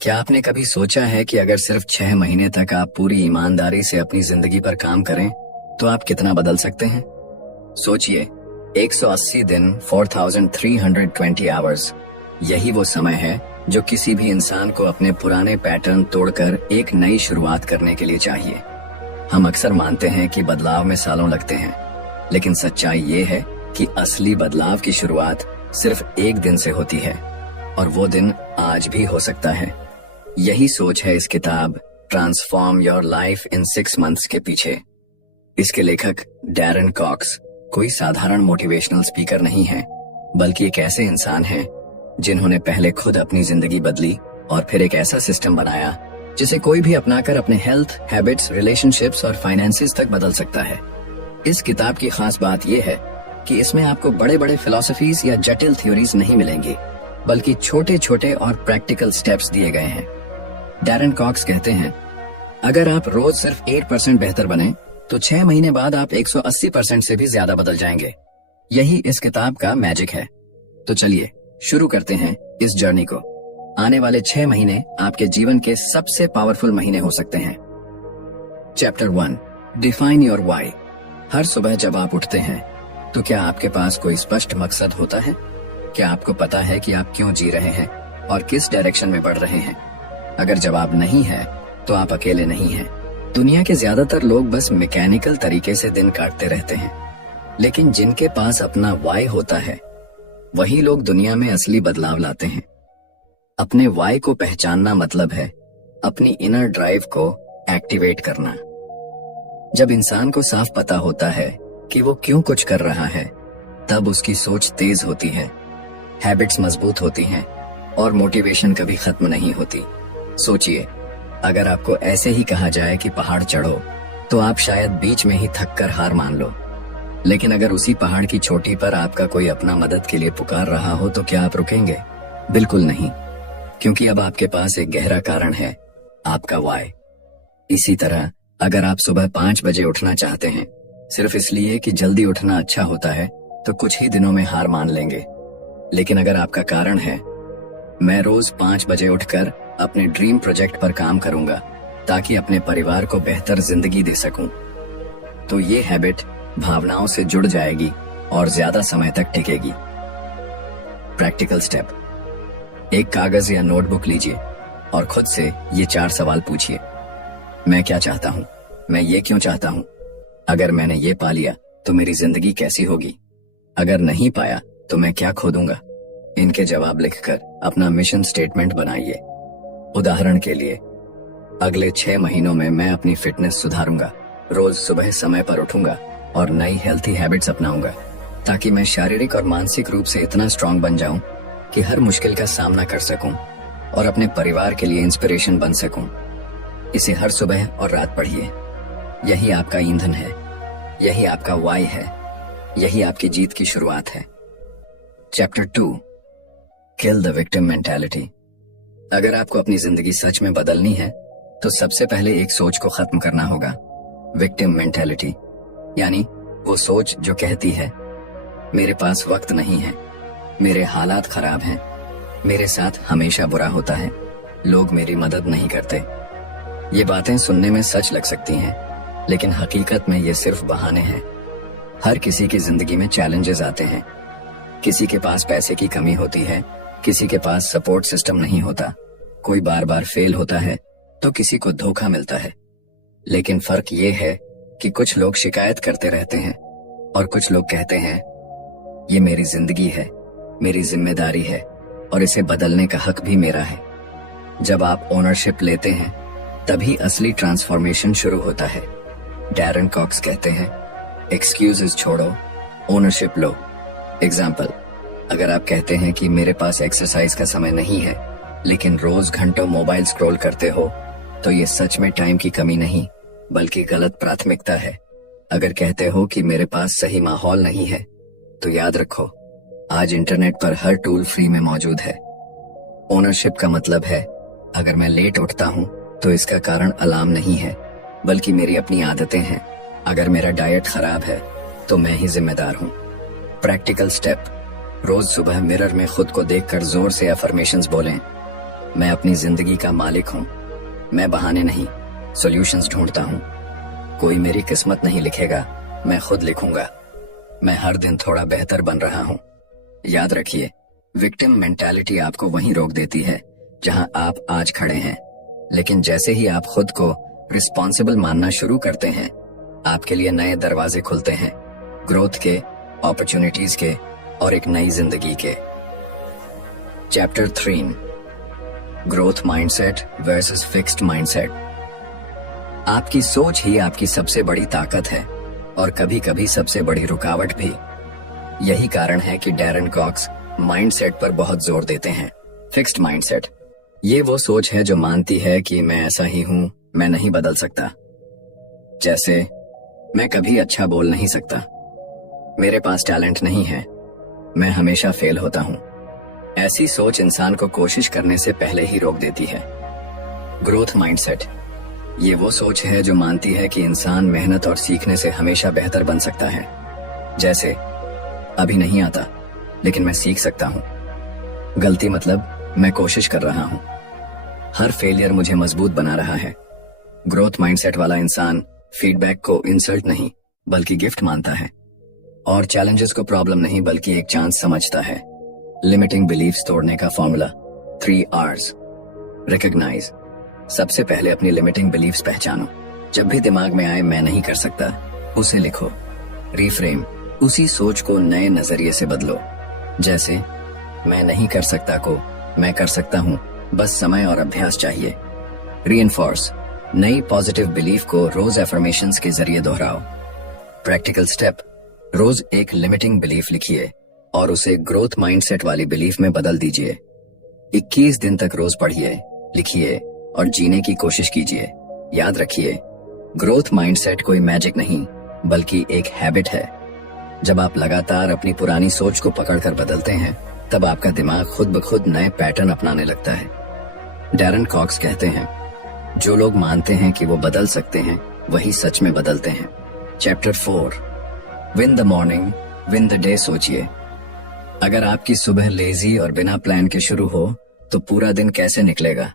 क्या आपने कभी सोचा है कि अगर सिर्फ 6 महीने तक आप पूरी ईमानदारी से अपनी जिंदगी पर काम करें तो आप कितना बदल सकते हैं? सोचिए, 180 दिन 4320 आवर्स, यही वो समय है जो किसी भी इंसान को अपने पुराने पैटर्न तोड़कर एक नई शुरुआत करने के लिए चाहिए। हम अक्सर मानते हैं कि बदलाव में सालों लगते हैं, लेकिन सच्चाई ये है कि असली बदलाव की शुरुआत सिर्फ एक दिन से होती है, और वो दिन आज भी हो सकता है। यही सोच है इस किताब transform your life in 6 months के पीछे। इसके लेखक डैरन कॉक्स कोई साधारण मोटिवेशनल स्पीकर नहीं है, बल्कि एक ऐसे इंसान हैं जिन्होंने पहले खुद अपनी जिंदगी बदली और फिर एक ऐसा सिस्टम बनाया जिसे कोई भी अपनाकर अपने हेल्थ, हैबिट्स, रिलेशनशिप्स और फाइनेंसेस तक बदल सकता है। इस किताब की खास बात यह है कि इसमें आपको बड़े बड़े फिलॉसफीज या जटिल थ्योरीज नहीं मिलेंगी, बल्कि छोटे छोटे और प्रैक्टिकल स्टेप्स दिए गए हैं। डैरन कॉक्स कहते हैं, अगर आप रोज सिर्फ 8% बेहतर बने तो 6 महीने बाद आप 180% से भी ज्यादा बदल जाएंगे। यही इस किताब का मैजिक है। तो चलिए शुरू करते हैं इस जर्नी को। आने वाले 6 महीने आपके जीवन के सबसे पावरफुल महीने हो सकते हैं। Chapter 1, define your why. हर सुबह जब आप उठते हैं तो क्या आपके पास कोई स्पष्ट मकसद होता है? क्या आपको पता है कि आप क्यों जी रहे हैं और किस डायरेक्शन में बढ़ रहे हैं? अगर जवाब नहीं है तो आप अकेले नहीं हैं। दुनिया के ज्यादातर लोग बस मैकेनिकल तरीके से दिन काटते रहते हैं, लेकिन जिनके पास अपना वाई होता है वही लोग दुनिया में असली बदलाव लाते हैं। अपने वाई को पहचानना मतलब है अपनी इनर ड्राइव को एक्टिवेट करना। जब इंसान को साफ पता होता है कि वो क्यों कुछ कर रहा है, तब उसकी सोच तेज होती है, हैबिट्स मजबूत होती हैं और मोटिवेशन कभी खत्म नहीं होती। सोचिए, अगर आपको ऐसे ही कहा जाए कि पहाड़ चढ़ो, तो आप शायद बीच में ही थक कर हार मान लो। लेकिन अगर उसी पहाड़ की चोटी पर आपका कोई अपना मदद के लिए पुकार रहा हो तो क्या आप रुकेंगे? बिल्कुल नहीं, क्योंकि अब आपके पास एक गहरा कारण है, आपका वाई। इसी तरह अगर आप सुबह 5 बजे उठना चाहते हैं सिर्फ इसलिए कि जल्दी उठना अच्छा होता है, तो कुछ ही दिनों में हार मान लेंगे। लेकिन अगर आपका कारण है, मैं रोज 5 बजे उठकर अपने ड्रीम प्रोजेक्ट पर काम करूंगा ताकि अपने परिवार को बेहतर जिंदगी दे सकूं, तो ये हैबिट भावनाओं से जुड़ जाएगी और ज्यादा समय तक टिकेगी। प्रैक्टिकल स्टेप, एक कागज या नोटबुक लीजिए और खुद से ये 4 सवाल पूछिए। मैं क्या चाहता हूँ? मैं ये क्यों चाहता हूँ? अगर मैंने ये पा लिया तो मेरी जिंदगी कैसी होगी? अगर नहीं पाया तो मैं क्या खो दूंगा? इनके जवाब लिखकर अपना मिशन स्टेटमेंट बनाइए। उदाहरण के लिए, अगले 6 महीनों में मैं अपनी फिटनेस सुधारूंगा, रोज सुबह समय पर उठूंगा और नई हेल्थी हैबिट्स अपनाऊंगा, ताकि मैं शारीरिक और मानसिक रूप से इतना स्ट्रांग बन जाऊं कि हर मुश्किल का सामना कर सकूं और अपने परिवार के लिए इंस्पिरेशन बन सकूं। इसे हर सुबह और रात पढ़िए। यही आपका ईंधन है, यही आपका वाई है, यही आपकी जीत की शुरुआत है। Chapter 2, kill the victim mentality. अगर आपको अपनी जिंदगी सच में बदलनी है तो सबसे पहले एक सोच को खत्म करना होगा, विक्टिम मेंटालिटी, यानी वो सोच जो कहती है मेरे पास वक्त नहीं है, मेरे हालात खराब हैं, मेरे साथ हमेशा बुरा होता है, लोग मेरी मदद नहीं करते। ये बातें सुनने में सच लग सकती हैं, लेकिन हकीकत में ये सिर्फ बहाने हैं। हर किसी की जिंदगी में चैलेंजेस आते हैं। किसी के पास पैसे की कमी होती है, किसी के पास सपोर्ट सिस्टम नहीं होता, कोई बार बार फेल होता है तो किसी को धोखा मिलता है। लेकिन फर्क ये है कि कुछ लोग शिकायत करते रहते हैं और कुछ लोग कहते हैं ये मेरी जिंदगी है, मेरी जिम्मेदारी है और इसे बदलने का हक भी मेरा है। जब आप ओनरशिप लेते हैं तभी असली ट्रांसफॉर्मेशन शुरू होता है। डैरन कॉक्स कहते हैं, एक्सक्यूजेस छोड़ो, ओनरशिप लो। एग्जाम्पल, अगर आप कहते हैं कि मेरे पास एक्सरसाइज का समय नहीं है, लेकिन रोज घंटों मोबाइल स्क्रॉल करते हो, तो ये सच में टाइम की कमी नहीं बल्कि गलत प्राथमिकता है। अगर कहते हो कि मेरे पास सही माहौल नहीं है, तो याद रखो आज इंटरनेट पर हर टूल फ्री में मौजूद है। ओनरशिप का मतलब है अगर मैं लेट उठता हूँ तो इसका कारण अलार्म नहीं है बल्कि मेरी अपनी आदतें हैं। अगर मेरा डाइट खराब है तो मैं ही जिम्मेदार हूँ। प्रैक्टिकल स्टेप, रोज सुबह मिरर में खुद को देखकर जोर से अफर्मेशंस बोलें, मैं अपनी जिंदगी का मालिक हूँ। मैं बहाने नहीं, सॉल्यूशंस ढूंढता हूँ। कोई मेरी किस्मत नहीं लिखेगा, मैं खुद लिखूंगा। मैं हर दिन थोड़ा बेहतर बन रहा हूँ। याद रखिए, विक्टिम मेंटालिटी आपको वहीं रोक देती है जहां आप आज खड़े हैं। लेकिन जैसे ही आप खुद को रिस्पॉन्सिबल मानना शुरू करते हैं, आपके लिए नए दरवाजे खुलते हैं, ग्रोथ के, अपॉर्चुनिटीज के और एक नई जिंदगी के। Chapter 3, growth mindset versus fixed mindset. आपकी सोच ही आपकी सबसे बड़ी ताकत है और कभी कभी सबसे बड़ी रुकावट भी। यही कारण है कि डैरन कॉक्स माइंडसेट पर बहुत जोर देते हैं। फिक्स्ड माइंडसेट, ये वो सोच है जो मानती है कि मैं ऐसा ही हूं, मैं नहीं बदल सकता। जैसे, मैं कभी अच्छा बोल नहीं सकता, मेरे पास टैलेंट नहीं है, मैं हमेशा फेल होता हूं। ऐसी सोच इंसान को कोशिश करने से पहले ही रोक देती है। ग्रोथ माइंडसेट, ये वो सोच है जो मानती है कि इंसान मेहनत और सीखने से हमेशा बेहतर बन सकता है। जैसे, अभी नहीं आता लेकिन मैं सीख सकता हूं। गलती मतलब मैं कोशिश कर रहा हूं। हर फेलियर मुझे मजबूत बना रहा है। ग्रोथ माइंडसेट वाला इंसान फीडबैक को इंसल्ट नहीं बल्कि गिफ्ट मानता है और चैलेंजेस को प्रॉब्लम नहीं बल्कि एक चांस समझता है। लिमिटिंग बिलीफ्स तोड़ने का फॉर्मूला 3 R's। रिकॉग्नाइज, सबसे पहले अपनी लिमिटिंग बिलीफ्स पहचानो। जब भी दिमाग में आए मैं नहीं कर सकता, उसे लिखो। रिफ्रेम, उसी सोच को नए नजरिए से बदलो। जैसे, मैं नहीं कर सकता को मैं कर सकता हूं, बस समय और अभ्यास चाहिए। रीइंफोर्स, नई पॉजिटिव बिलीफ को रोज एफर्मेशंस के जरिए दोहराओ। प्रैक्टिकल स्टेप, रोज एक लिमिटिंग बिलीफ लिखिए और उसे ग्रोथ माइंडसेट वाली बिलीफ में बदल दीजिए। 21 दिन तक रोज पढ़िए, लिखिए और जीने की कोशिश कीजिए। याद रखिए, ग्रोथ माइंडसेट कोई मैजिक नहीं बल्कि एक हैबिट है। जब आप लगातार अपनी पुरानी सोच को पकड़कर बदलते हैं, तब आपका दिमाग खुद ब खुद नए पैटर्न अपनाने लगता है। डैरन कॉक्स कहते हैं, जो लोग मानते हैं कि वो बदल सकते हैं, वही सच में बदलते हैं। Chapter 4, win the morning, win the day. सोचिए, अगर आपकी सुबह लेजी और बिना प्लान के शुरू हो तो पूरा दिन कैसे निकलेगा?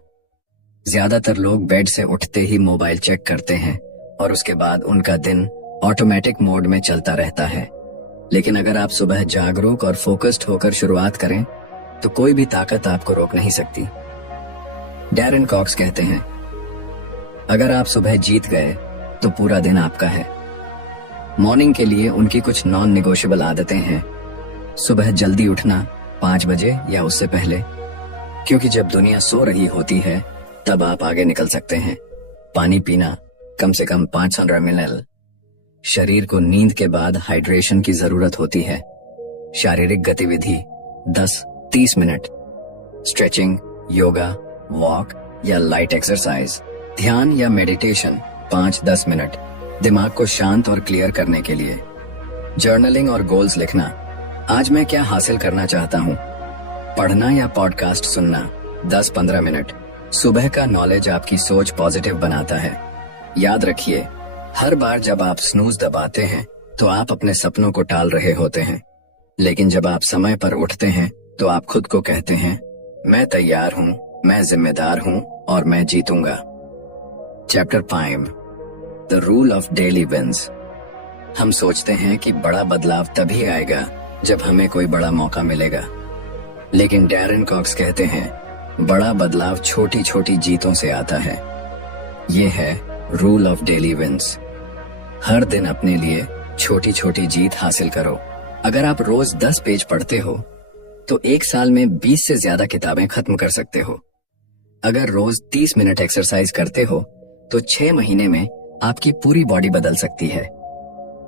ज्यादातर लोग बेड से उठते ही मोबाइल चेक करते हैं और उसके बाद उनका दिन ऑटोमेटिक मोड में चलता रहता है। लेकिन अगर आप सुबह जागरूक और फोकस्ड होकर शुरुआत करें तो कोई भी ताकत आपको रोक नहीं सकती। डैरन कॉक्स कहते हैं, अगर आप सुबह जीत गए तो पूरा दिन आपका है। मॉर्निंग के लिए उनकी कुछ नॉन निगोशिएबल आदतें हैं। सुबह जल्दी उठना, 5 बजे या उससे पहले, क्योंकि जब दुनिया सो रही होती है तब आप आगे निकल सकते हैं। पानी पीना, कम से कम 500 ml। शरीर को नींद के बाद हाइड्रेशन की जरूरत होती है। शारीरिक गतिविधि 10-30 मिनट, स्ट्रेचिंग, योगा, वॉक या लाइट एक्सरसाइज। ध्यान या मेडिटेशन 5-10 मिनट, दिमाग को शांत और क्लियर करने के लिए। जर्नलिंग और गोल्स लिखना, आज मैं क्या हासिल करना चाहता हूँ। पढ़ना या पॉडकास्ट सुनना 10-15 मिनट। सुबह का नॉलेज आपकी सोच पॉजिटिव बनाता है। याद रखिए, हर बार जब आप स्नूज दबाते हैं तो आप अपने सपनों को टाल रहे होते हैं। लेकिन जब आप समय पर उठते हैं तो आप खुद को कहते हैं, मैं तैयार हूं, मैं जिम्मेदार हूं और मैं जीतूंगा। Chapter 5, the rule of daily wins. हम सोचते हैं कि बड़ा बदलाव तभी आएगा जब हमें कोई बड़ा मौका मिलेगा, लेकिन डैरन कॉक्स कहते हैं, बड़ा बदलाव छोटी छोटी जीतों से आता है। ये है रूल ऑफ डेली विंस। हर दिन अपने लिए छोटी छोटी जीत हासिल करो। अगर आप रोज 10 पेज पढ़ते हो तो 1 साल में 20 से ज्यादा किताबें खत्म कर सकते हो। अगर रोज 30 मिनट एक्सरसाइज करते हो तो 6 महीने में आपकी पूरी बॉडी बदल सकती है।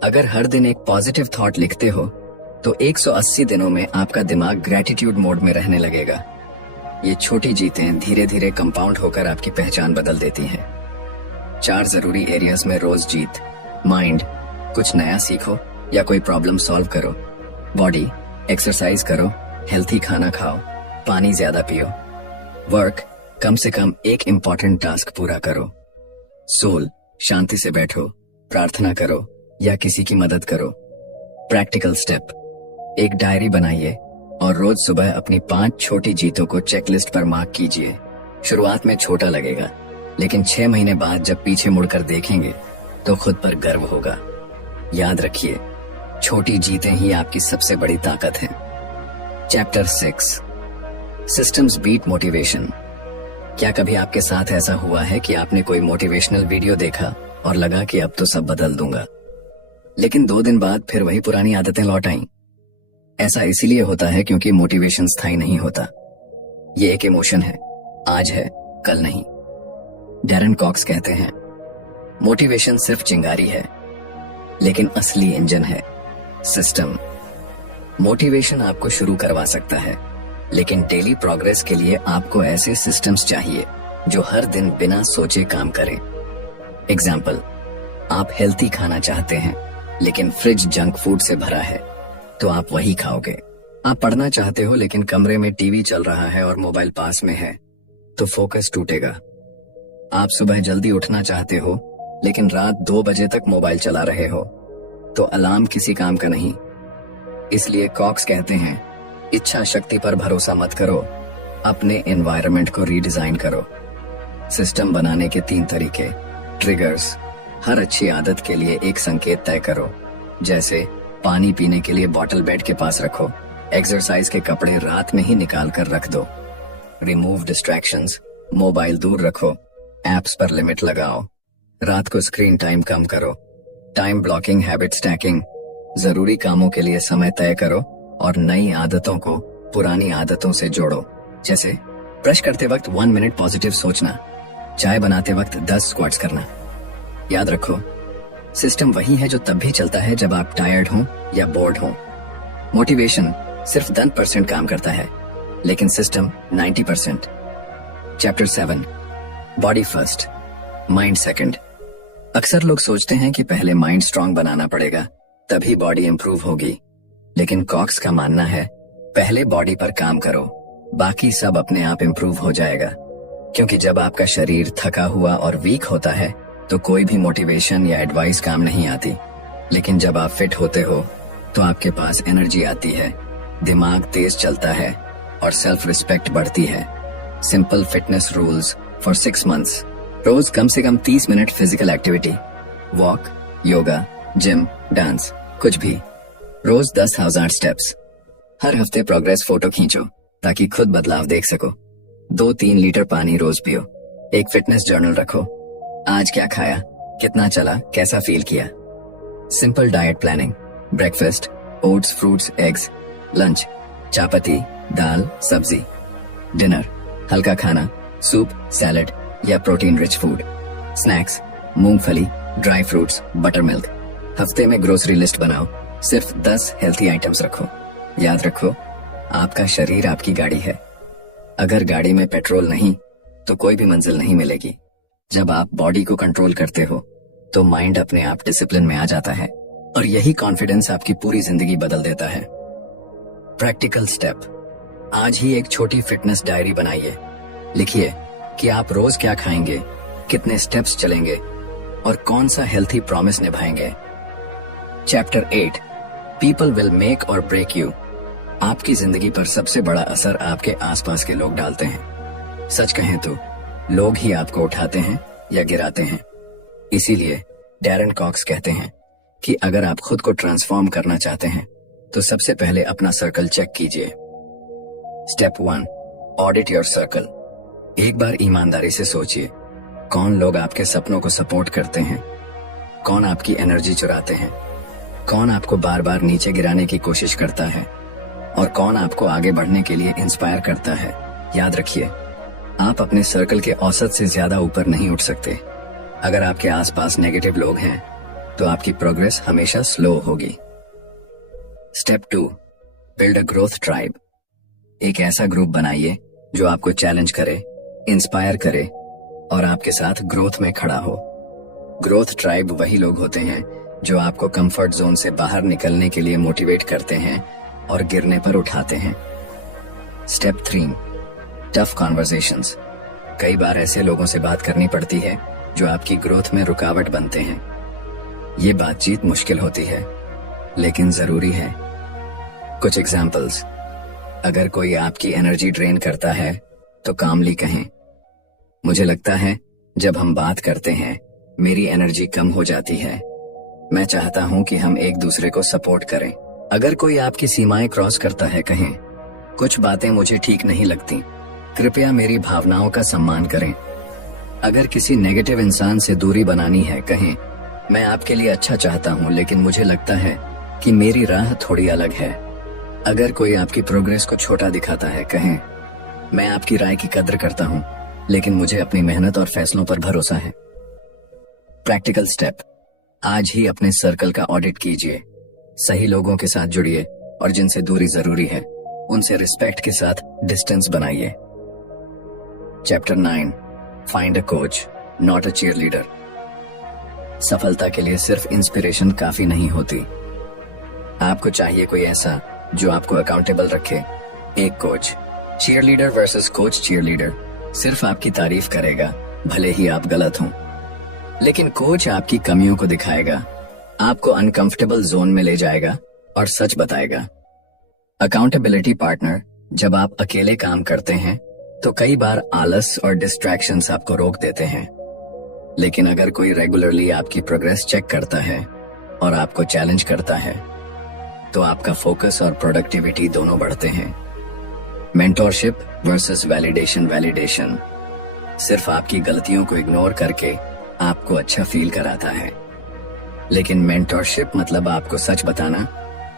अगर हर दिन एक पॉजिटिव थॉट लिखते हो तो 180 दिनों में आपका दिमाग ग्रेटिट्यूड मोड में रहने लगेगा। ये छोटी जीतें धीरे धीरे कंपाउंड होकर आपकी पहचान बदल देती हैं। 4 जरूरी एरियाज में रोज जीत। माइंड, कुछ नया सीखो या कोई प्रॉब्लम सॉल्व करो। बॉडी, एक्सरसाइज करो, हेल्थी खाना खाओ, पानी ज्यादा पियो। वर्क, कम से कम एक इम्पॉर्टेंट टास्क पूरा करो। सोल, शांति से बैठो, प्रार्थना करो या किसी की मदद करो। प्रैक्टिकल स्टेप, एक डायरी बनाइए और रोज सुबह अपनी 5 छोटी जीतों को चेकलिस्ट पर मार्क कीजिए। शुरुआत में छोटा लगेगा, लेकिन 6 महीने बाद जब पीछे मुड़कर देखेंगे तो खुद पर गर्व होगा। याद रखिए, छोटी जीतें ही आपकी सबसे बड़ी ताकत हैं। Chapter 6, systems beat motivation. क्या कभी आपके साथ ऐसा हुआ है कि आपने कोई मोटिवेशनल वीडियो देखा और लगा कि अब तो सब बदल दूंगा, लेकिन 2 दिन बाद फिर वही पुरानी आदतें लौट आईं? ऐसा इसीलिए होता है क्योंकि मोटिवेशन स्थायी नहीं होता। ये एक इमोशन है, आज है कल नहीं। डैरन कॉक्स कहते हैं, मोटिवेशन सिर्फ चिंगारी है, लेकिन असली इंजन है सिस्टम। मोटिवेशन आपको शुरू करवा सकता है, लेकिन डेली प्रोग्रेस के लिए आपको ऐसे सिस्टम्स चाहिए जो हर दिन बिना सोचे काम करें। एग्जाम्पल, आप हेल्थी खाना चाहते हैं, लेकिन फ्रिज जंक फूड से भरा है, तो आप वही खाओगे। आप पढ़ना चाहते हो, लेकिन कमरे में टीवी चल रहा है और मोबाइल पास में है, तो फोकस टूटेगा। आप सुबह जल्दी उठना चाहते हो, लेकिन रात 2 बजे तक मोबाइल चला रहे हो, तो अलार्म किसी काम का नहीं। इसलिए कॉक्स कहते हैं, इच्छा शक्ति पर भरोसा मत करो, अपने एनवायरनमेंट को रीडिजाइन करो। सिस्टम बनाने के 3 तरीके। ट्रिगर्स। हर अच्छी आदत के लिए एक संकेत तय करो, जैसे पानी पीने के लिए बॉटल बेड के पास रखो, एक्सरसाइज के कपड़े रात में ही निकाल कर रख दो। Remove distractions. मोबाइल दूर रखो, एप्स पर लिमिट लगाओ, रात को स्क्रीन टाइम कम करो। Time blocking, habit stacking. जरूरी कामों के लिए समय तय करो और नई आदतों को पुरानी आदतों से जोड़ो, जैसे ब्रश करते वक्त 1 मिनट पॉजिटिव सोचना, चाय बनाते वक्त 10 स्क्वाट्स करना। याद रखो, सिस्टम वही है जो तब भी चलता है जब आप टायर्ड हो या बोर्ड हो। मोटिवेशन सिर्फ 10% काम करता है, लेकिन system 90%। Chapter 7, body first, mind second. अक्सर लोग सोचते हैं कि पहले माइंड स्ट्रांग बनाना पड़ेगा, तभी बॉडी इंप्रूव होगी, लेकिन कॉक्स का मानना है, पहले बॉडी पर काम करो, बाकी सब अपने आप इंप्रूव हो जाएगा। क्योंकि जब आपका शरीर थका हुआ और वीक होता है, तो कोई भी मोटिवेशन या एडवाइस काम नहीं आती। लेकिन जब आप फिट होते हो, तो आपके पास एनर्जी आती है, दिमाग तेज चलता है और सेल्फ रिस्पेक्ट बढ़ती है। Simple fitness rules for 6 months. रोज कम से कम 30 minute physical activity, walk, yoga, gym, dance, कुछ भी। रोज 10,000 स्टेप्स। हर हफ्ते प्रोग्रेस फोटो खींचो ताकि खुद बदलाव देख सको। 2-3 लीटर पानी रोज पियो। एक फिटनेस जर्नल रखो, आज क्या खाया, कितना चला, कैसा फील किया। Simple diet planning, breakfast, oats, fruits, eggs. Lunch, chapati, दाल, सब्जी। डिनर, हल्का खाना, सूप, सैलेड या प्रोटीन रिच फूड। स्नैक्स, मूंगफली, ड्राई फ्रूट्स, बटर मिल्क। हफ्ते में ग्रोसरी लिस्ट बनाओ, सिर्फ 10 हेल्थी आइटम्स रखो। याद रखो, आपका शरीर आपकी गाड़ी है। अगर गाड़ी में पेट्रोल नहीं, तो कोई भी मंजिल नहीं मिलेगी। जब आप बॉडी को कंट्रोल करते हो, तो माइंड अपने आप डिसिप्लिन में आ जाता है, और यही कॉन्फिडेंस आपकी पूरी जिंदगी बदल देता है। Practical step. आज ही एक छोटी फिटनेस डायरी बनाइए। लिखिए कि आप रोज क्या खाएंगे, कितने स्टेप्स चलेंगे और कौन सा हेल्थी प्रॉमिस निभाएंगे। चैप्टर 8, पीपल विल मेक और ब्रेक यू। आपकी जिंदगी पर सबसे बड़ा असर आपके आसपास के लोग डालते हैं। सच कहें तो लोग ही आपको उठाते हैं या गिराते हैं। इसीलिए डैरन कॉक्स कहते हैं कि अगर आप खुद को ट्रांसफॉर्म करना चाहते हैं, तो सबसे पहले अपना सर्कल चेक कीजिए। Step 1, audit your circle. एक बार ईमानदारी से सोचिए, कौन लोग आपके सपनों को सपोर्ट करते हैं, कौन आपकी एनर्जी चुराते हैं, कौन आपको बार बार नीचे गिराने की कोशिश करता है, और कौन आपको आगे बढ़ने के लिए इंस्पायर करता है। याद रखिए, आप अपने सर्कल के औसत से ज्यादा ऊपर नहीं उठ सकते। अगर आपके आसपास नेगेटिव लोग हैं, तो आपकी प्रोग्रेस हमेशा स्लो होगी। Step 2, build a growth tribe. एक ऐसा ग्रुप बनाइए जो आपको चैलेंज करे, इंस्पायर करे और आपके साथ ग्रोथ में खड़ा हो। ग्रोथ ट्राइब वही लोग होते हैं जो आपको कंफर्ट जोन से बाहर निकलने के लिए मोटिवेट करते हैं और गिरने पर उठाते हैं। Step 3, tough conversations. कई बार ऐसे लोगों से बात करनी पड़ती है जो आपकी ग्रोथ में रुकावट बनते हैं। ये बातचीत मुश्किल होती है, लेकिन जरूरी है। कुछ एग्जाम्पल्स। अगर कोई आपकी एनर्जी ड्रेन करता है, तो कामली कहें, मुझे लगता है जब हम बात करते हैं मेरी एनर्जी कम हो जाती है। मैं चाहता हूं कि हम एक दूसरे को सपोर्ट करें। अगर कोई आपकी सीमाएं क्रॉस करता है, कहें कुछ बातें मुझे ठीक नहीं लगती, कृपया मेरी भावनाओं का सम्मान करें। अगर किसी नेगेटिव इंसान से दूरी बनानी है, कहें मैं आपके लिए अच्छा चाहता हूं लेकिन मुझे लगता है कि मेरी राह थोड़ी अलग है। अगर कोई आपकी प्रोग्रेस को छोटा दिखाता है, कहें मैं आपकी राय की कद्र करता हूं लेकिन मुझे अपनी मेहनत और फैसलों पर भरोसा है। प्रैक्टिकल स्टेप, आज ही अपने सर्कल का ऑडिट कीजिए। सही लोगों के साथ जुड़िए और जिनसे दूरी जरूरी है उनसे रिस्पेक्ट के साथ डिस्टेंस बनाइए। Chapter 9, find a coach not a cheerleader. सफलता के लिए सिर्फ इंस्पिरेशन काफी नहीं होती, आपको चाहिए कोई ऐसा जो आपको अकाउंटेबल रखे। एक coach. Cheerleader versus coach. Cheerleader सिर्फ आपकी तारीफ करेगा भले ही आप गलत हों, लेकिन कोच आपकी कमियों को दिखाएगा, आपको अनकंफर्टेबल जोन में ले जाएगा और सच बताएगा। अकाउंटेबिलिटी पार्टनर, जब आप अकेले काम करते हैं तो कई बार आलस और डिस्ट्रैक्शंस आपको रोक देते हैं, लेकिन अगर कोई रेगुलरली आपकी प्रोग्रेस चेक करता है और आपको चैलेंज करता है तो आपका फोकस और प्रोडक्टिविटी दोनों बढ़ते हैं। Mentorship versus validation. वैलिडेशन सिर्फ आपकी गलतियों को इग्नोर करके आपको अच्छा फील कराता है, लेकिन मेंटोरशिप मतलब आपको सच बताना,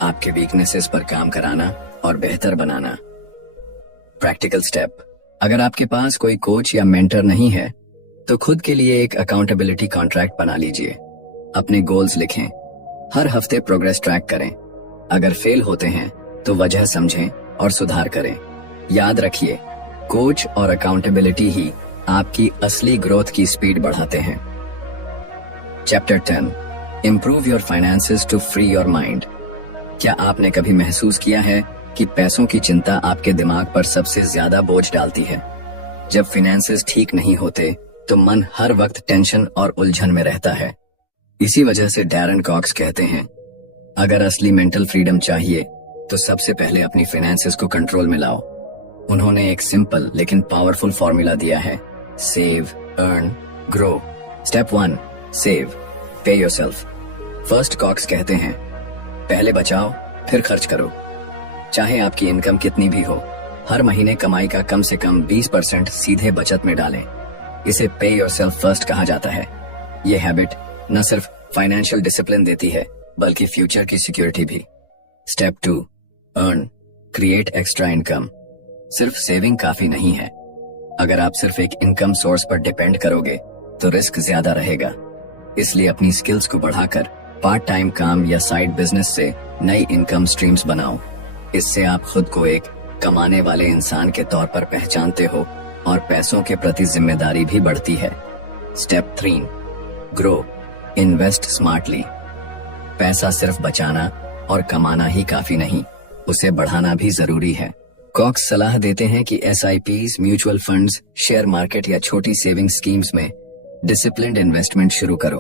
आपके वीकनेसेस पर काम कराना और बेहतर बनाना। प्रैक्टिकल स्टेप, अगर आपके पास कोई कोच या मेंटर नहीं है तो खुद के लिए एक अकाउंटेबिलिटी कॉन्ट्रैक्ट बना लीजिए। अपने गोल्स लिखें, हर हफ्ते प्रोग्रेस ट्रैक करें। अगर फेल होते हैं तो वजह समझें और सुधार करें। याद रखिए, कोच और अकाउंटेबिलिटी ही आपकी असली ग्रोथ की स्पीड बढ़ाते हैं। Chapter 10, improve your finances to free your mind. क्या आपने कभी महसूस किया है कि पैसों की चिंता आपके दिमाग पर सबसे ज्यादा बोझ डालती है? जब फाइनेंसेस ठीक नहीं होते तो मन हर वक्त टेंशन और उलझन में रहता है। इसी वजह से डैरन कॉक्स कहते हैं, अगर असली मेंटल फ्रीडम चाहिए तो सबसे पहले अपनी फाइनेंसेस को कंट्रोल में लाओ। उन्होंने एक सिंपल लेकिन पावरफुल फॉर्मूला दिया है, save, earn, grow. Step 1, save, पे योरसेल्फ। फर्स्ट कॉक्स कहते हैं, पहले बचाओ फिर खर्च करो। चाहे आपकी इनकम कितनी भी हो, हर महीने कमाई का कम से कम 20% सीधे बचत में डालें। इसे पे योरसेल्फ फर्स्ट कहा जाता है। ये हैबिट न सिर्फ फाइनेंशियल डिसिप्लिन देती है बल्कि फ्यूचर की सिक्योरिटी भी। Step 2, earn, create extra income. सिर्फ सेविंग काफी नहीं है। अगर आप सिर्फ एक इनकम सोर्स पर डिपेंड करोगे तो रिस्क ज्यादा रहेगा। इसलिए अपनी स्किल्स को बढ़ाकर पार्ट टाइम काम या साइड बिजनेस से नई इनकम स्ट्रीम्स बनाओ। इससे आप खुद को एक कमाने वाले इंसान के तौर पर पहचानते हो और पैसों के प्रति जिम्मेदारी भी बढ़ती है। Step 3, grow, invest smartly. पैसा सिर्फ बचाना और कमाना ही काफी नहीं, उसे बढ़ाना भी जरूरी है। कॉक्स सलाह देते हैं कि SIPs, mutual funds, share market या छोटी सेविंग स्कीम्स में डिसिप्लिन्ड इन्वेस्टमेंट शुरू करो।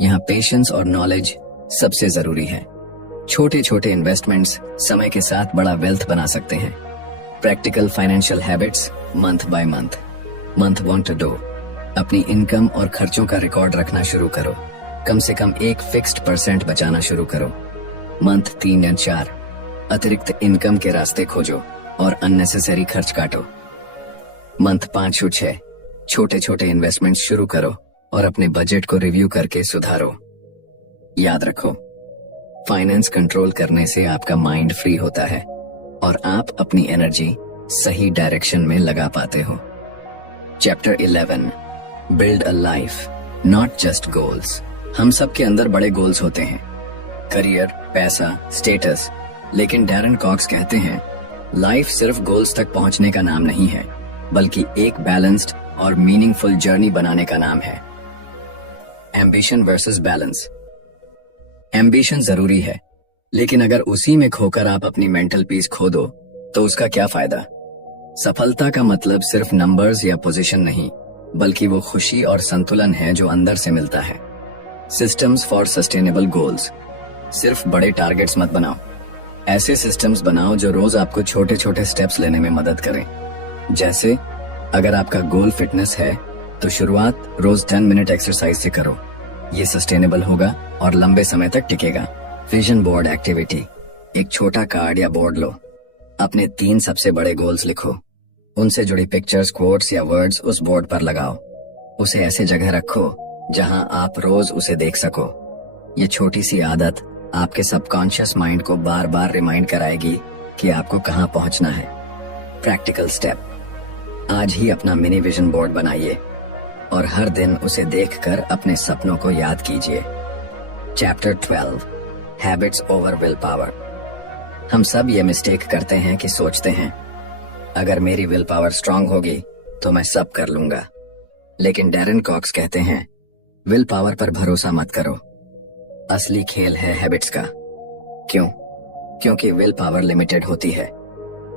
यहाँ पेशेंस और नॉलेज सबसे जरूरी है। छोटे छोटे इन्वेस्टमेंट्स समय के साथ बड़ा वेल्थ बना सकते हैं। Practical financial habits, month by month. Month 1 to 2, अपनी इनकम और खर्चों का रिकॉर्ड रखना शुरू करो। कम से कम एक फिक्स्ड % बचाना शुरू करो। मंथ 3 या 4, अतिरिक्त इनकम के रास्ते खोजो और अननेसेसरी खर्च काटो। मंथ 5 और 6, छोटे छोटे इन्वेस्टमेंट शुरू करो और अपने बजट को रिव्यू करके सुधारो। याद रखो, फाइनेंस कंट्रोल करने से आपका माइंड फ्री होता है और आप अपनी एनर्जी सही डायरेक्शन में लगा पाते हो। Chapter 11, build a life not just goals. हम सब के अंदर बड़े गोल्स होते हैं, करियर, पैसा, स्टेटस, लेकिन डैरन कॉक्स कहते हैं, लाइफ सिर्फ गोल्स तक पहुंचने का नाम नहीं है बल्कि एक बैलेंस्ड और मीनिंगफुल जर्नी बनाने का नाम है। Ambition versus balance. एम्बिशन जरूरी है, लेकिन अगर उसी में खोकर आप अपनी मेंटल पीस खो दो तो उसका क्या फायदा? सफलता का मतलब सिर्फ नंबर्स या पोजीशन नहीं, बल्कि वो खुशी और संतुलन है जो अंदर से मिलता है। Systems for sustainable goals. सिर्फ बड़े टारगेट्स मत बनाओ, ऐसे सिस्टम्स बनाओ जो रोज आपको छोटे छोटे स्टेप्स लेने में मदद करें। जैसे अगर आपका गोल फिटनेस है तो शुरुआत रोज 10 मिनट एक्सरसाइज से करो। ये सस्टेनेबल होगा और लंबे समय तक टिकेगा। Vision board activity. एक छोटा कार्ड या बोर्ड लो, अपने 3 सबसे बड़े गोल्स लिखो, उनसे जुड़ी पिक्चर्स, कोट्स या वर्ड्स उस बोर्ड पर लगाओ। उसे ऐसे जगह रखो जहां आप रोज उसे देख सको। ये छोटी सी आदत आपके सबकॉन्शियस माइंड को बार बार रिमाइंड कराएगी कि आपको कहां पहुंचना है। Practical step. आज ही अपना मिनी विजन बोर्ड बनाइए और हर दिन उसे देखकर अपने सपनों को याद कीजिए। Chapter 12, habits over will power. हम सब ये मिस्टेक करते हैं कि सोचते हैं अगर मेरी विल पावर स्ट्रांग होगी तो मैं सब कर लूंगा। लेकिन डैरेन कॉक्स कहते हैं विल पावर पर भरोसा मत करो, असली खेल है हैबिट्स का। क्यों? क्योंकि विल पावर लिमिटेड होती है।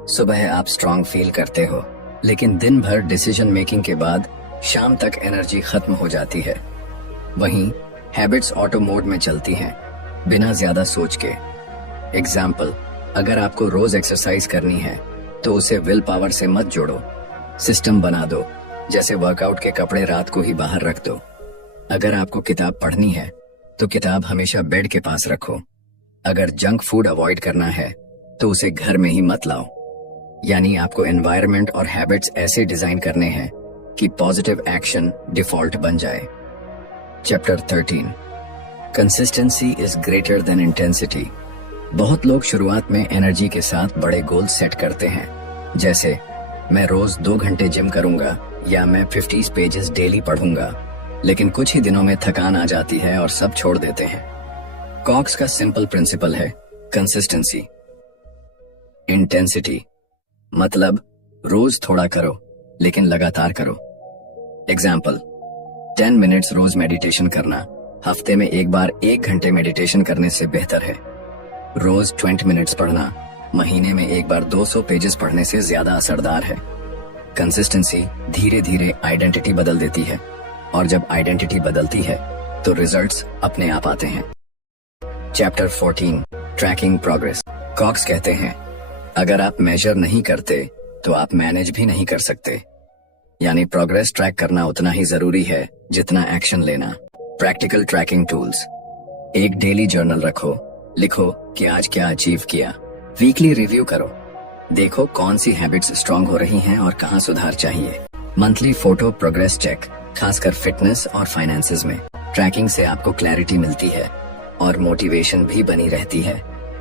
सुबह आप स्ट्रांग फील करते हो, लेकिन दिन भर डिसीजन मेकिंग के बाद शाम तक एनर्जी खत्म हो जाती है। वहीं हैबिट्स ऑटो मोड में चलती हैं, बिना ज्यादा सोच के। एग्जाम्पल, अगर आपको रोज एक्सरसाइज करनी है तो उसे विल पावर से मत जोड़ो, सिस्टम बना दो। जैसे वर्कआउट के कपड़े रात को ही बाहर रख दो। अगर आपको किताब पढ़नी है तो किताब हमेशा बेड के पास रखो। अगर जंक फूड अवॉइड करना है तो उसे घर में ही मत लाओ। यानी आपको एनवायरनमेंट और हैबिट्स ऐसे डिजाइन करने हैं कि पॉजिटिव एक्शन डिफॉल्ट बन जाए। Chapter 13, consistency is greater than intensity. बहुत लोग शुरुआत में एनर्जी के साथ बड़े गोल सेट करते हैं, जैसे मैं रोज 2 घंटे जिम करूंगा या मैं 50 पेजेस डेली पढ़ूंगा। लेकिन कुछ ही दिनों में थकान आ जाती है और सब छोड़ देते हैं। कॉक्स का सिंपल प्रिंसिपल है कंसिस्टेंसी। इंटेंसिटी मतलब रोज थोड़ा करो लेकिन लगातार करो। एग्जाम्पल, 10 मिनट्स रोज मेडिटेशन करना हफ्ते में एक बार 1 घंटे मेडिटेशन करने से बेहतर है। रोज 20 मिनट्स पढ़ना महीने में एक बार 200 पेजेस पढ़ने से ज्यादा असरदार है। कंसिस्टेंसी धीरे धीरे आइडेंटिटी बदल देती है, और जब आइडेंटिटी बदलती है तो रिजल्ट्स अपने आप आते हैं। Chapter 14, trekking progress. कॉक्स कहते हैं अगर आप मेजर नहीं करते तो आप मैनेज भी नहीं कर सकते। यानी प्रोग्रेस ट्रैक करना उतना ही जरूरी है जितना एक्शन लेना। Practical tracking tools. एक डेली जर्नल रखो, लिखो कि आज क्या अचीव किया। वीकली रिव्यू करो, देखो कौन सी हैबिट्स स्ट्रांग हो रही हैं और कहां सुधार चाहिए। मंथली फोटो प्रोग्रेस चेक, खासकर फिटनेस और फाइनेंसेस में। ट्रैकिंग से आपको क्लैरिटी मिलती है और मोटिवेशन भी बनी रहती है,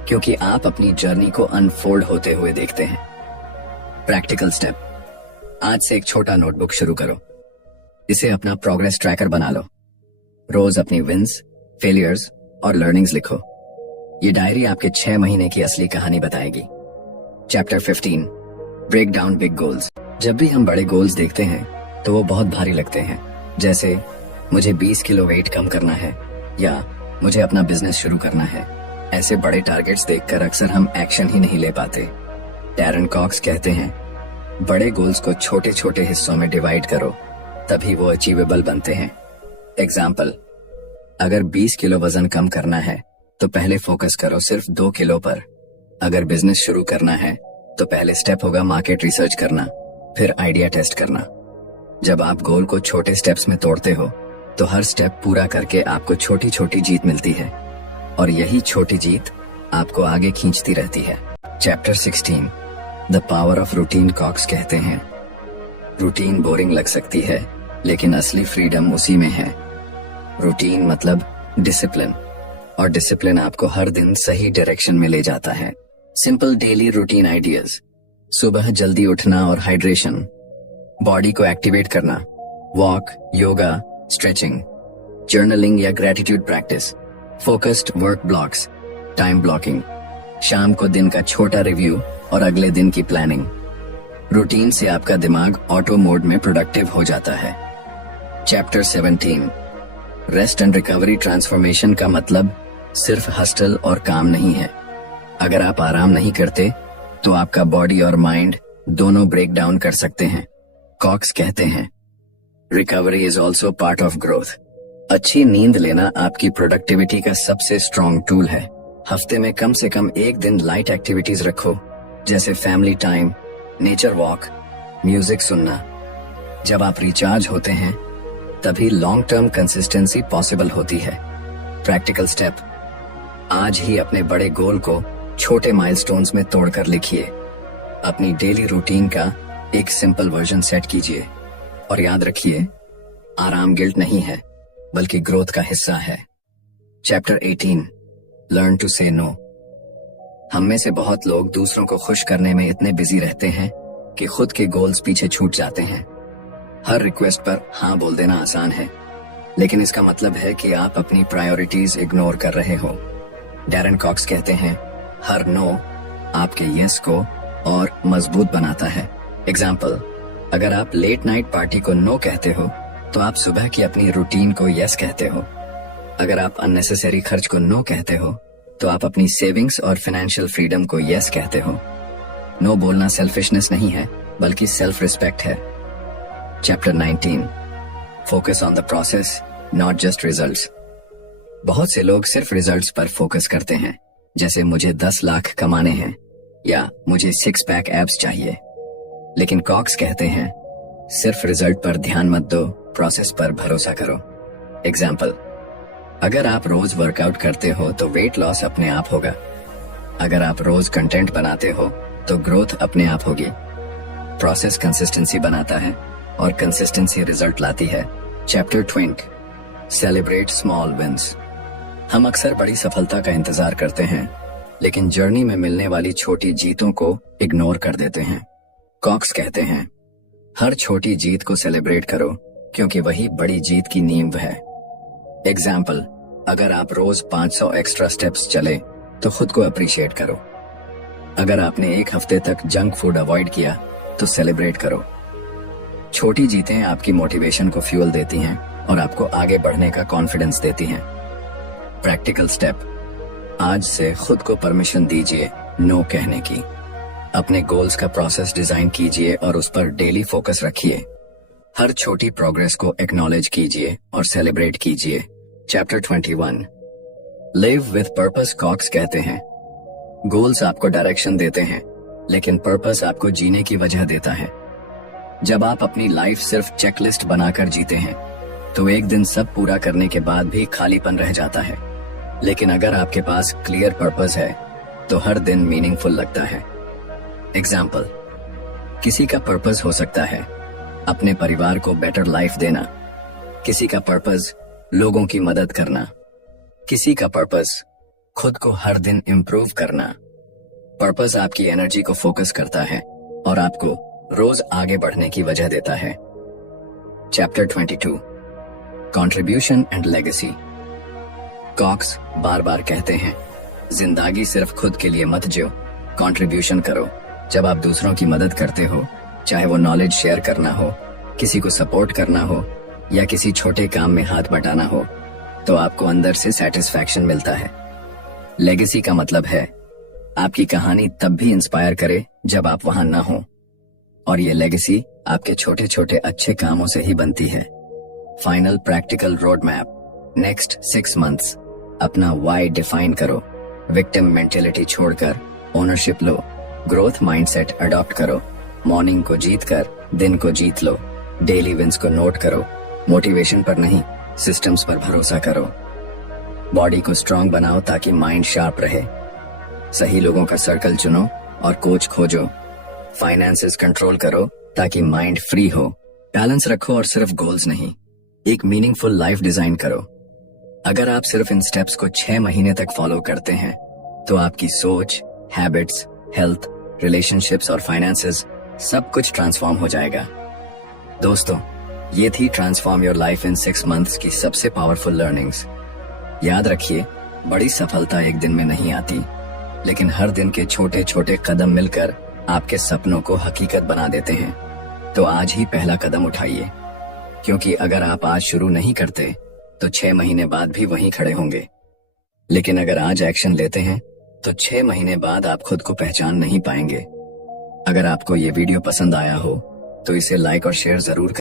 क्योंकि आप अपनी जर्नी को अनफोल्ड होते हुए देखते हैं। Practical step. आज से एक छोटा नोटबुक शुरू करो, इसे अपना प्रोग्रेस ट्रैकर बना लो। रोज अपनी विंस, फेलियर्स और लर्निंग्स लिखो। ये डायरी आपके 6 महीने की असली कहानी बताएगी। Chapter 15, break down big goals. जब भी हम बड़े गोल्स देखते हैं तो वो बहुत भारी लगते हैं, जैसे मुझे 20 किलो वेट कम करना है या मुझे अपना बिजनेस शुरू करना है। ऐसे बड़े टारगेट्स देखकर अक्सर हम एक्शन ही नहीं ले पाते। डैरेन कॉक्स कहते हैं बड़े गोल्स को छोटे छोटे हिस्सों में डिवाइड करो, तभी वो अचीवेबल बनते हैं। एग्जाम्पल, अगर 20 किलो वजन कम करना है तो पहले फोकस करो सिर्फ 2 किलो पर। अगर बिजनेस शुरू करना है तो पहले स्टेप होगा मार्केट रिसर्च करना, फिर आइडिया टेस्ट करना। जब आप गोल को छोटे स्टेप्स में तोड़ते हो तो हर स्टेप पूरा करके आपको छोटी छोटी जीत मिलती है, और यही छोटी जीत आपको आगे खींचती रहती है। Chapter 16, the power of routine. Cox कहते हैं रूटीन बोरिंग लग सकती है, लेकिन असली फ्रीडम उसी में है। रूटीन मतलब डिसिप्लिन, और डिसिप्लिन आपको हर दिन सही डायरेक्शन में ले जाता है। Simple daily routine ideas. सुबह जल्दी उठना और हाइड्रेशन, बॉडी को एक्टिवेट करना, वॉक, योगा, स्ट्रेचिंग, जर्नलिंग या gratitude practice, focused work blocks, time blocking, शाम को दिन का छोटा रिव्यू और अगले दिन की प्लानिंग। रूटीन से आपका दिमाग ऑटो मोड में प्रोडक्टिव हो जाता है। Chapter 17, rest and recovery. Transformation का मतलब सिर्फ हस्टल और काम नहीं है। अगर आप आराम नहीं करते तो आपका बॉडी और माइंड दोनों ब्रेक डाउन कर सकते हैं। कॉक्स कहते हैं recovery is also part of growth. अच्छी नींद लेना आपकी प्रोडक्टिविटी का सबसे स्ट्रॉन्ग टूल है। हफ्ते में कम से कम एक दिन लाइट एक्टिविटीज रखो, जैसे family time, nature walk, music सुनना जब आप रिचार्ज होते हैं तभी लॉन्ग टर्म कंसिस्टेंसी पॉसिबल होती है। प्रैक्टिकल स्टेप, आज ही अपने बड़े गोल को छोटे माइलस्टोन्स में तोड़कर लिखिए। अपनी डेली रूटीन का एक सिंपल वर्जन सेट कीजिए और याद रखिए, आराम गिल्ट नहीं है बल्कि ग्रोथ का हिस्सा है। चैप्टर 18, लर्न टू से नो। हम में से बहुत लोग दूसरों को खुश करने में इतने बिजी रहते हैं कि खुद के गोल्स पीछे छूट जाते हैं। हर रिक्वेस्ट पर हाँ बोल देना आसान है, लेकिन इसका मतलब है कि आप अपनी प्रायोरिटीज इग्नोर कर रहे हो। डैरन कॉक्स कहते हैं, हर नो आपके यस को और मजबूत बनाता है। एग्जाम्पल, अगर आप लेट नाइट पार्टी को नो कहते हो तो आप सुबह की अपनी रूटीन को यस कहते हो। अगर आप अननेसेसरी खर्च को नो कहते हो तो आप अपनी सेविंग्स और फाइनेंशियल फ्रीडम को यस कहते हो। नो बोलना सेल्फिशनेस नहीं है बल्कि सेल्फ रिस्पेक्ट है। Chapter 19, focus on the process not just results. बहुत से लोग सिर्फ रिजल्ट्स पर फोकस करते हैं, जैसे मुझे 10 लाख कमाने हैं या मुझे 6 पैक एब्स चाहिए। लेकिन कॉक्स कहते हैं, सिर्फ रिजल्ट पर ध्यान मत दो, प्रोसेस पर भरोसा करो। एग्जाम्पल, अगर आप रोज वर्कआउट करते हो तो वेट लॉस अपने आप होगा। अगर आप रोज कंटेंट बनाते हो तो ग्रोथ अपने आप होगी। प्रोसेस कंसिस्टेंसी बनाता है और कंसिस्टेंसी रिजल्ट लाती है। Chapter 20, celebrate small wins. हम अक्सर बड़ी सफलता का इंतजार करते हैं, लेकिन जर्नी में मिलने वाली छोटी जीतों को इग्नोर कर देते हैं। कॉक्स कहते हैं, हर छोटी जीत को सेलिब्रेट करो क्योंकि वही बड़ी जीत की नींव है। एग्जाम्पल, अगर आप रोज 500 एक्स्ट्रा स्टेप्स चले तो खुद को अप्रिशिएट करो। अगर आपने एक हफ्ते तक जंक फूड अवॉइड किया तो सेलिब्रेट करो। छोटी जीतें आपकी मोटिवेशन को फ्यूल देती हैं और आपको आगे बढ़ने का कॉन्फिडेंस देती हैं। प्रैक्टिकल स्टेप, आज से खुद को परमिशन दीजिए नो कहने की। अपने गोल्स का प्रोसेस डिजाइन कीजिए और उस पर डेली फोकस रखिए। हर छोटी प्रोग्रेस को एक्नॉलेज कीजिए और सेलिब्रेट कीजिए। Chapter 21, live with purpose. Cox कहते हैं, गोल्स आपको डायरेक्शन देते हैं, लेकिन पर्पस आपको जीने की वजह देता है। जब आप अपनी लाइफ सिर्फ चेकलिस्ट बनाकर जीते हैं तो एक दिन सब पूरा करने के बाद भी खालीपन रह जाता है। लेकिन अगर आपके पास क्लियर पर्पस है तो हर दिन मीनिंगफुल लगता है। एग्जाम्पल, किसी का पर्पस हो सकता है अपने परिवार को बेटर लाइफ देना, किसी का पर्पस लोगों की मदद करना, किसी का पर्पस खुद को हर दिन इम्प्रूव करना। पर्पस आपकी एनर्जी को फोकस करता है और आपको रोज आगे बढ़ने की वजह देता है। Chapter 22, contribution and legacy. कॉक्स बार बार कहते हैं, जिंदगी सिर्फ खुद के लिए मत जियो, कंट्रीब्यूशन करो। जब आप दूसरों की मदद करते हो, चाहे वो नॉलेज शेयर करना हो, किसी को सपोर्ट करना हो या किसी छोटे काम में हाथ बटाना हो, तो आपको अंदर से सेटिस्फैक्शन मिलता है। लेगेसी का मतलब है आपकी कहानी तब भी इंस्पायर करे जब आप वहां ना हो, और ये लेगेसी आपके छोटे छोटे अच्छे कामों से ही बनती है। Final practical road map, next 6 months. अपना वाई डिफाइन करो, विक्टिम मेंटेलिटी छोड़कर ओनरशिप लो, ग्रोथ माइंडसेट अडॉप्ट करो, मॉर्निंग को जीत कर दिन को जीत लो, डेली विंस को नोट करो, मोटिवेशन पर नहीं सिस्टम्स पर भरोसा करो, बॉडी को स्ट्रांग बनाओ ताकि माइंड शार्प रहे, सही लोगों का सर्कल चुनो और कोच खोजो, फाइनेंसेस कंट्रोल करो ताकि माइंड फ्री हो, बैलेंस रखो और सिर्फ गोल्स नहीं, एक मीनिंगफुल लाइफ डिजाइन करो। अगर आप सिर्फ इन स्टेप्स को 6 महीने तक फॉलो करते हैं तो आपकी सोच, हैबिट्स, हेल्थ, रिलेशनशिप्स और फाइनेंसेस सब कुछ ट्रांसफॉर्म हो जाएगा। दोस्तों, ये थी transform your life in 6 months की सबसे पावरफुल लर्निंग्स। याद रखिए, बड़ी सफलता एक दिन में नहीं आती, लेकिन हर दिन के छोटे छोटे कदम मिलकर आपके सपनों को हकीकत बना देते हैं। तो आज ही पहला कदम उठाइए, क्योंकि अगर आप आज शुरू नहीं करते तो 6 महीने बाद भी वहीं खड़े होंगे। लेकिन अगर आज एक्शन लेते हैं तो 6 महीने बाद आप खुद को पहचान नहीं पाएंगे। अगर आपको ये वीडियो पसंद आया हो तो इसे लाइक और शेयर जरूर करें।